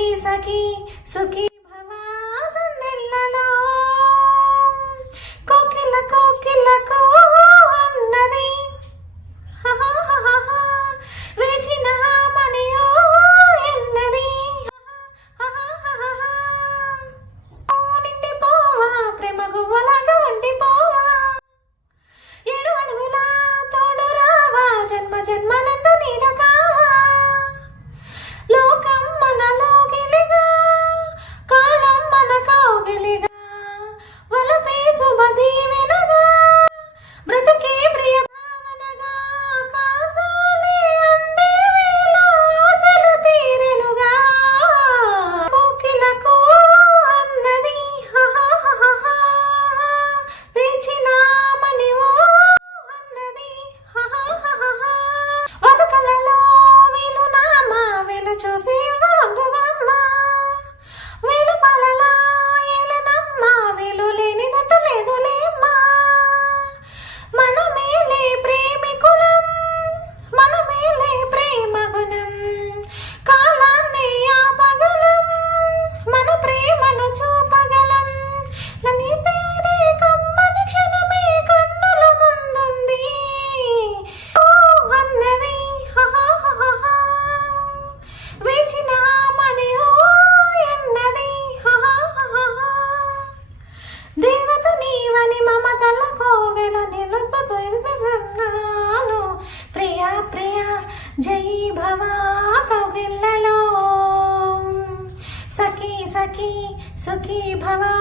సఖీ సఖీ సుఖీ భవా సందెల్లలో కోకిల కోకిలకు అన్నది వేచిన మనియో ఎన్నది నిండిపోవా ప్రేమ గువ్వలాగా ఉండిపోవా 7 అడుగుల తోడు రావా జన్మ జన్మనందు నీడ కావా లోకం మనలో గిలిగా కాలం మన కౌగిలిగా వలపే శుభదీవెనగా బ్రతుకే ప్రియ భావనగా కాసాలే అందే వేళ ఆశలు తీరెనుగా కోకిలకు అన్నది వేచిన మనివో అన్నది వలకలలో వీలునామా వీలు చూసి వండువమ్మ వీలు పాలలా ఏలనమ్మ వీలు లేనిదట్టు లేదులేమ్మా మనమేలే ప్రేమికులం మనమేలే ప్రేమ గుణం కాలాన్ని ఆపగలం మన ప్రేమను చూపగలం నని తేరే కమ్మని క్షణమే కన్నుల ముందుంది ఓ అన్నది వేచిన మని ఓ ఎన్నది దేవత నీవని మమతల కోవెల నిలుపు తెలుసుకున్నాను ప్రియా ప్రియా జై భవా కౌగిళ్ళలో సఖీ సఖీ సుఖీ భవా